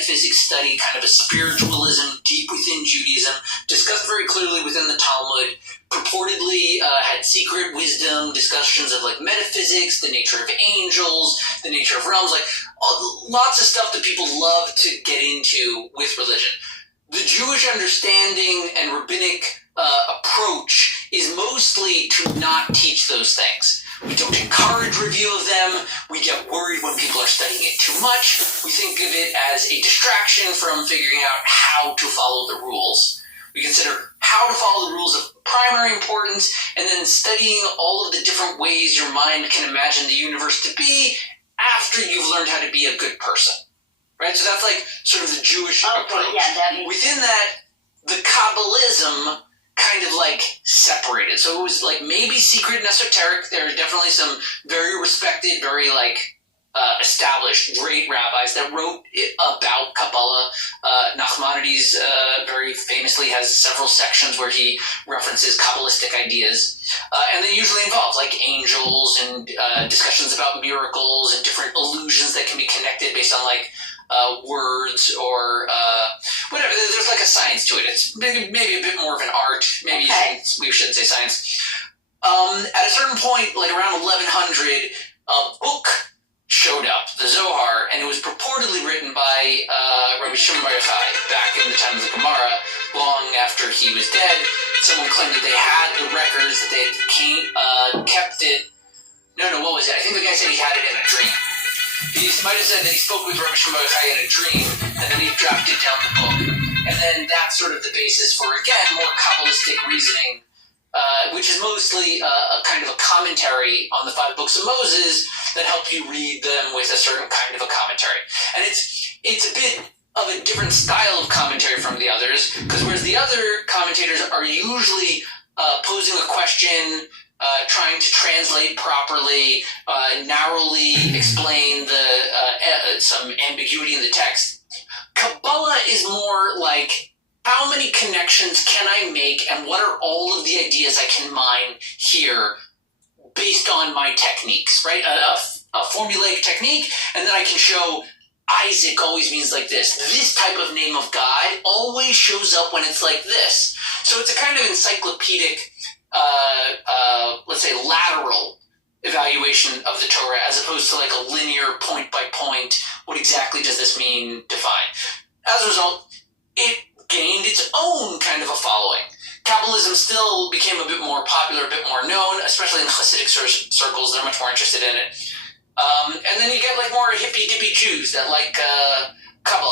metaphysics study, kind of a spiritualism deep within Judaism, discussed very clearly within the Talmud, purportedly had secret wisdom, discussions of like metaphysics, the nature of angels, the nature of realms, like lots of stuff that people love to get into with religion. The Jewish understanding and rabbinic approach is mostly to not teach those things. We don't encourage review of them. We get worried when people are studying it too much. We think of it as a distraction from figuring out how to follow the rules. We consider how to follow the rules of primary importance, and then studying all of the different ways your mind can imagine the universe to be after you've learned how to be a good person. Right? So that's like sort of the Jewish approach. Yeah, within that, the Kabbalism kind of like separated. So it was like maybe secret and esoteric. There are definitely some very respected, very like established great rabbis that wrote about Kabbalah. Nachmanides very famously has several sections where he references Kabbalistic ideas. And they usually involve like angels and discussions about miracles and different illusions that can be connected based on like words or whatever. There's like a science to it. It's maybe a bit more of an art. Maybe we shouldn't say science. At a certain point, like around 1100, a book showed up, the Zohar, and it was purportedly written by Rabbi Shimon Bar Yochai back in the time of the Gemara, long after he was dead. Someone claimed that they had the records, that they had kept it. No, what was it? I think the guy said he had it in a dream. He might have said that he spoke with Rabbi Shimon Bar Yochai in a dream, and then he drafted down the book. And then that's sort of the basis for, again, more Kabbalistic reasoning, which is mostly a kind of a commentary on the 5 books of Moses that help you read them with a certain kind of a commentary. And it's a bit of a different style of commentary from the others, because whereas the other commentators are usually posing a question, trying to translate properly, narrowly explain some ambiguity in the text, Kabbalah is more like, how many connections can I make, and what are all of the ideas I can mine here based on my techniques, right? A formulaic technique, and then I can show Isaac always means like this. This type of name of God always shows up when it's like this. So it's a kind of encyclopedic, let's say, lateral evaluation of the Torah, as opposed to like a linear point by point, what exactly does this mean, define. As a result, it gained its own kind of a following. Kabbalism still became a bit more popular, a bit more known, especially in Hasidic circles. They're much more interested in it. And then you get like more hippy-dippy Jews that like Kabbalah.